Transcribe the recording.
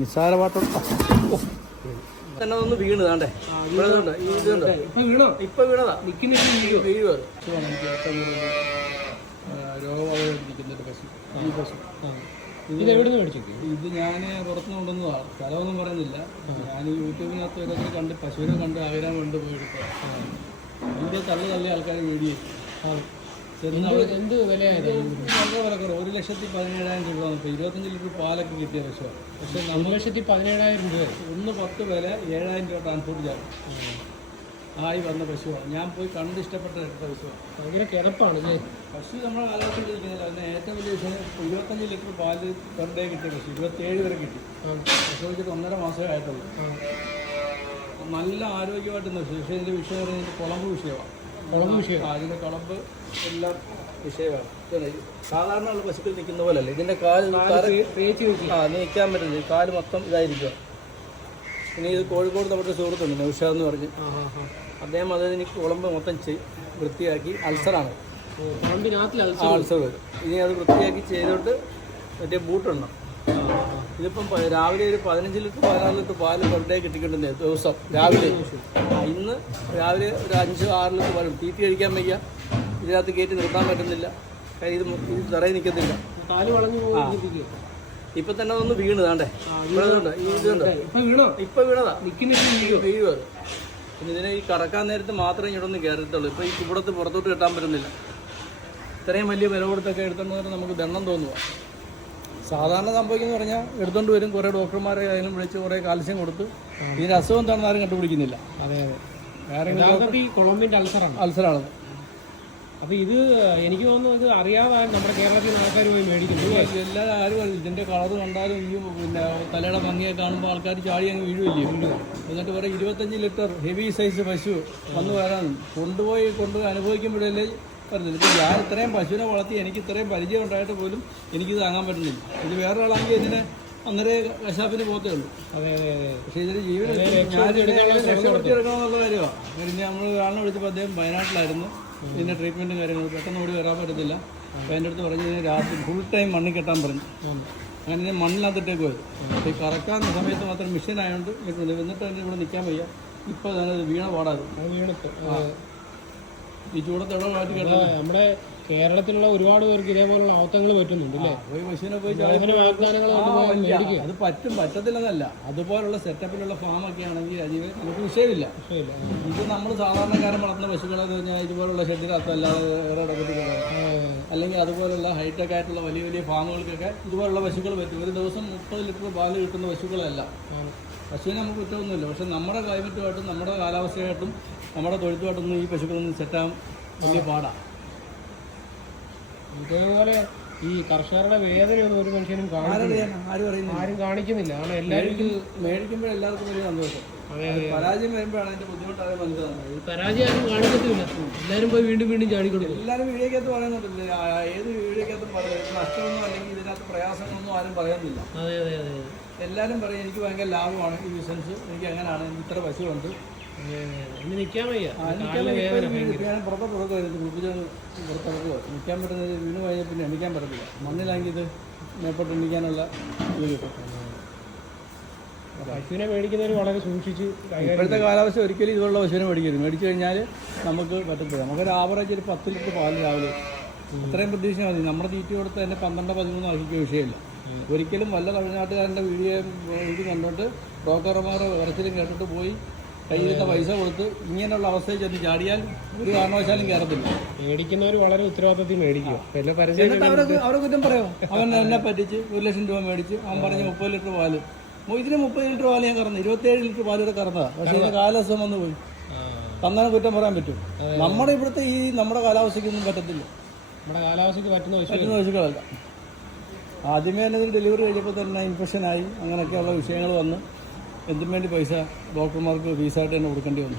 നിസ്സാരമായിട്ട് തന്നെ ഒന്ന് വീണ് താണ്ടേ ഇപ്പൊ വീണതാ വീഴുവത് രോഗിക്കുന്നൊരു പശു ഈ പശു ഇത് എവിടെ നിന്ന് മേടിച്ചു? ഇത് ഞാൻ പുറത്തുനിന്ന് കൊണ്ടുവന്നതാണ്. സ്ഥലമൊന്നും പറയുന്നില്ല. ഞാൻ യൂട്യൂബിനകത്ത് ഇതൊക്കെ കണ്ട് പശുവിനെ കണ്ട് ആഗ്രഹം കൊണ്ട് പോയെടുക്കുക. ഇതിൻ്റെ തള്ളി ആൾക്കാർ വീഡിയോ എന്ത് വിലയായത്? വളരെ വിലക്കുറവ് 1,17,000 രൂപ. ഇപ്പോൾ 25 ലിറ്റർ പാലൊക്കെ കിട്ടിയ പശുവാണ്. പക്ഷേ 1,17,000 രൂപ. 1,10 വില 7,000 രൂപ ട്രാൻസ്പോർട്ട് ചാർജ് ആയി വന്ന പശുവാണ്. ഞാൻ പോയി കണ്ട് ഇഷ്ടപ്പെട്ട എടുത്ത പശുവാണ്. ഭയങ്കര കിടപ്പാണ് അല്ലേ? പശു നമ്മുടെ കാലഘട്ടത്തിൽ ഇരിക്കുന്നില്ല. അതിന് ഏറ്റവും വലിയ വിഷയം 25 ലിറ്റർ പാല് പെർ ഡേ കിട്ടിയ പശു 27 വരെ കിട്ടി. പ്രസവിച്ചിട്ട് 1.5 മാസമേ ആയിട്ടുള്ളൂ. നല്ല ആരോഗ്യമായിട്ട് പശു. പക്ഷേ ഇതിൻ്റെ വിഷയം പറയുന്നത് കുളമ്പ് വിഷയമാണ്. അതിൻ്റെ കുളമ്പ് എല്ലാം വിഷയമാണ്. സാധാരണ ഉള്ള പശുക്കൾ നിൽക്കുന്ന പോലല്ല. ഇതിൻ്റെ കാല് നീക്കാൻ പറ്റുന്നില്ല. കാല് മൊത്തം ഇതായിരിക്കുക. പിന്നെ ഇത് കോഴിക്കോട് നമ്മുടെ സുഹൃത്തുണ്ട് നൗഷാദ് എന്ന് പറഞ്ഞ്. അദ്ദേഹം അതായത് എനിക്ക് കുളമ്പ് മൊത്തം വൃത്തിയാക്കി അൾസറാണ്. അൾസർ വരും. ഇനി അത് വൃത്തിയാക്കി ചെയ്തോട്ട് മറ്റേ ബൂട്ടുണ്ട്. ഇതിപ്പം രാവിലെ ഒരു 15 ലിറ്റർ 16 ലിറ്റർ പാല് പെർ ഡേ കിട്ടിക്കൊണ്ടിരുന്ന ദിവസം രാവിലെ. ഇന്ന് രാവിലെ ഒരു 5-6 ലിറ്റർ പാലും തീറ്റി കഴിക്കാൻ വയ്യ. ഇതിനകത്ത് കയറ്റി നിർത്താൻ പറ്റുന്നില്ല. ഇത് തറയിൽ നിൽക്കത്തില്ല. ഇപ്പൊ തന്നെ ഒന്ന് വീണ് താണ്ടേ ഇപ്പൊ വീണതാ വീഴുവത്. പിന്നെ ഇതിനെ ഈ കറക്കാൻ നേരത്ത് മാത്രമേ ഇവിടൊന്നും കയറത്തുള്ളൂ. ഇപ്പൊ ഈ ഇവിടത്ത് പുറത്തോട്ട് കെട്ടാൻ പറ്റുന്നില്ല. ഇത്രയും വലിയ വില കൊടുത്തൊക്കെ എടുത്തോണ്ട് നമുക്ക് ദണ്ണം തോന്നുക. സാധാരണ സംഭവിക്കുന്ന പറഞ്ഞാൽ എടുത്തോണ്ട് വരും. കുറേ ഡോക്ടർമാരെ അതിനും വിളിച്ച് കുറേ കാൽസ്യം കൊടുത്ത് ഇതിന് അസുഖം എന്താണെന്ന് ആരും കണ്ടുപിടിക്കുന്നില്ല. അതെ വേറെ കൊളംബിൻ്റെ അൾസറാണ്. അപ്പോൾ ഇത് എനിക്ക് തോന്നുന്നു ഇത് അറിയാതെ നമ്മുടെ കേരളത്തിൽ ആൾക്കാർ പോയി മേടിക്കുന്നു. എല്ലാവരും ആരും ഇതിൻ്റെ കളർ കണ്ടാലും ഈ പിന്നെ തലയുടെ ഭംഗിയൊക്കെ കാണുമ്പോൾ ആൾക്കാർ ചാടി അങ്ങ് വീഴുമല്ലേ. എന്നിട്ട് പറയും 25 ലിറ്റർ ഹെവി സൈസ് പശു വന്ന് വരാൻ കൊണ്ടുപോയി അനുഭവിക്കുമ്പോഴല്ലേ പറഞ്ഞത്. ഇപ്പോൾ ഞാൻ ഇത്രയും പശുവിനെ വളർത്തി എനിക്ക് ഇത്രയും പരിചയം ഉണ്ടായിട്ട് പോലും എനിക്കിത് താങ്ങാൻ പറ്റുന്നില്ല. ഇത് വേറൊരാളാണെങ്കിൽ ഇതിനെ അന്നേരം കശാപ്പിന് പോകത്തേ ഉള്ളൂ. പക്ഷേ ഇതിന് ജീവിതം രക്ഷപ്പെടുത്തി എടുക്കണമെന്നുള്ള കാര്യമാണ്. പിന്നെ നമ്മൾ ഒരാളിനെ വിളിച്ചപ്പോൾ അദ്ദേഹം വയനാട്ടിലായിരുന്നു. ഇതിൻ്റെ ട്രീറ്റ്മെൻറ്റും കാര്യങ്ങളും പെട്ടെന്ന് ഓടി വരാൻ പറ്റത്തില്ല. അപ്പോൾ എൻ്റെ അടുത്ത് പറഞ്ഞു രാത്രി ഫുൾ ടൈം മണ്ണിൽ കെട്ടാൻ പറഞ്ഞു. അങ്ങനെ ഞാൻ മണ്ണിനകത്തിട്ടേക്ക് പോയത്. അപ്പോൾ ഈ കറക്കാൻ സമയത്ത് മാത്രം മെഷീൻ ആയതുകൊണ്ട് എന്നിട്ട് തന്നെ ഇവിടെ നിൽക്കാൻ വയ്യ. ഇപ്പോൾ ഞാനത് വീണ പാടായിരുന്നു. ഈ ചൂടത്ത് എവിടെ മാറ്റി കേട്ടോ. നമ്മുടെ കേരളത്തിലുള്ള ഒരുപാട് പേർക്ക് ഇതേപോലുള്ള അവസ്ഥകൾ പറ്റുന്നുണ്ട് അല്ലേ? പശുവിനെ പോയി അത് പറ്റത്തില്ലെന്നല്ല. അതുപോലുള്ള സെറ്റപ്പിലുള്ള ഫാമൊക്കെ ആണെങ്കിൽ അജീവൻ നമുക്ക് വിഷയമില്ല. ഇത് നമ്മൾ സാധാരണക്കാരൻ വളർത്തുന്ന പശുക്കളെന്ന് പറഞ്ഞാൽ ഇതുപോലുള്ള ഷെഡിനകത്ത് അല്ലാതെ വേറെ ഇടപെട്ടില്ല. അല്ലെങ്കിൽ അതുപോലുള്ള ഹൈടെക് ആയിട്ടുള്ള വലിയ വലിയ ഫാമുകൾക്കൊക്കെ ഇതുപോലുള്ള പശുക്കൾ പറ്റും. ഒരു ദിവസം 30 ലിറ്റർ പാല് കിട്ടുന്ന പശുക്കളല്ല. പശുവിനെ നമുക്ക് കുറ്റമൊന്നുമില്ല. പക്ഷെ നമ്മുടെ ക്ലൈമറ്റുമായിട്ടും നമ്മുടെ കാലാവസ്ഥയായിട്ടും നമ്മുടെ തൊഴുത്തുമായിട്ടൊന്നും ഈ പശുക്കളൊന്നും സെറ്റാൻ വലിയ പാടാണ്. ഇതേപോലെ ഈ കർഷകരുടെ വേദനയൊന്നും ഒരു മനുഷ്യനും ആരും കാണിക്കുന്നില്ല. കാരണം എല്ലാവരും ഇത് മേടിക്കുമ്പോൾ എല്ലാവർക്കും വലിയ സന്തോഷം. പരാജയം വരുമ്പോഴാണ് അതിന്റെ ബുദ്ധിമുട്ടാണ് മനസ്സിലാകുന്നത്. പരാജയം ആരും കാണിക്കത്തില്ല. എല്ലാവരും പോയി വീണ്ടും ചാടിക്കൊടുക്കും. എല്ലാവരും വീഡിയോക്കകത്ത് പറയുന്നുണ്ടല്ലേ, ഏത് വീഡിയോക്കകത്തും പറയുന്നത് നഷ്ടമൊന്നും അല്ലെങ്കിൽ ഇതിനകത്ത് പ്രയാസങ്ങളൊന്നും ആരും പറയുന്നില്ല. എല്ലാവരും പറയും എനിക്ക് ഭയങ്കര ലാഭമാണ് ഈ ബിസിനസ്, എനിക്ക് അങ്ങനെയാണ്, എനിക്ക് ഇത്ര പശുവുണ്ട്, നിൽക്കാൻ വയ്യ. ഞാൻ പുറത്ത് നിൽക്കാൻ പറ്റുന്നത് വീണ് കഴിഞ്ഞാൽ പിന്നെ എണിക്കാൻ പറ്റത്തില്ല. മണ്ണിലാണെങ്കിൽ ഇത് മേപ്പോട്ട് എണിക്കാനുള്ള ഇത് കിട്ടും. പശുവിനെ മേടിക്കുന്നവർ വളരെ സൂക്ഷിച്ച്. ഇപ്പോഴത്തെ കാലാവസ്ഥ ഒരിക്കലും ഇതുള്ള പശുവിനെ മേടിച്ചു കഴിഞ്ഞാൽ നമുക്ക് പറ്റത്തില്ല. നമുക്കൊരു ആവറേജ് ഒരു 10 ലിറ്റർ പാല് രാവിലെ ഇത്രയും പ്രതീക്ഷ മതി. നമ്മുടെ തീറ്റ കൊടുത്ത് തന്നെ 12-13 ആക്കിയ വിഷയമില്ല. ഒരിക്കലും വല്ല തമിഴ്നാട്ടുകാരൻ്റെ വീഡിയോ കണ്ടോട്ട് ബ്രോക്കർമാരെ ഇറച്ചിലും കേട്ടിട്ട് പോയി കയ്യിലിരുന്ന പൈസ കൊടുത്ത് ഇങ്ങനെയുള്ള അവസ്ഥയിൽ ചെന്ന് ചാടിയാൽ ഒരു കാരണവശാലും കയറത്തില്ല. മേടിക്കുന്നവർ വളരെ ഉത്തരവാദിത്തത്തിൽ മേടിക്കുക. അവരെ കുറ്റം പറയോ, അവൻ എന്നെ പറ്റിച്ച് 1 ലക്ഷം രൂപ മേടിച്ച് അവൻ പറഞ്ഞ് 30 ലിറ്റർ പാല്. ഇതിന് 30 ലിറ്റർ പാല് ഞാൻ കറന്നു, 27 ലിറ്റർ പാല് ഇവിടെ കറന്നതാണ്. പക്ഷേ ഇതിന് കാലാവസ്ഥ വന്നു പോയി. തന്നാലും കുറ്റം പറയാൻ പറ്റും. നമ്മുടെ ഇവിടുത്തെ നമ്മുടെ കാലാവസ്ഥയ്ക്കൊന്നും പറ്റത്തില്ല. നമ്മുടെ കാലാവസ്ഥയ്ക്ക് പറ്റുന്ന പശുക്കളല്ല. ആദ്യമേ തന്നെ ഇതിന് ഡെലിവറി കഴിഞ്ഞപ്പോൾ തന്നെ ഇൻഫെക്ഷനായി അങ്ങനെയൊക്കെയുള്ള വിഷയങ്ങൾ വന്ന് എന്തിനു വേണ്ടി പൈസ ഡോക്ടർമാർക്ക് ഫീസായിട്ട് തന്നെ കൊടുക്കേണ്ടി വന്നു.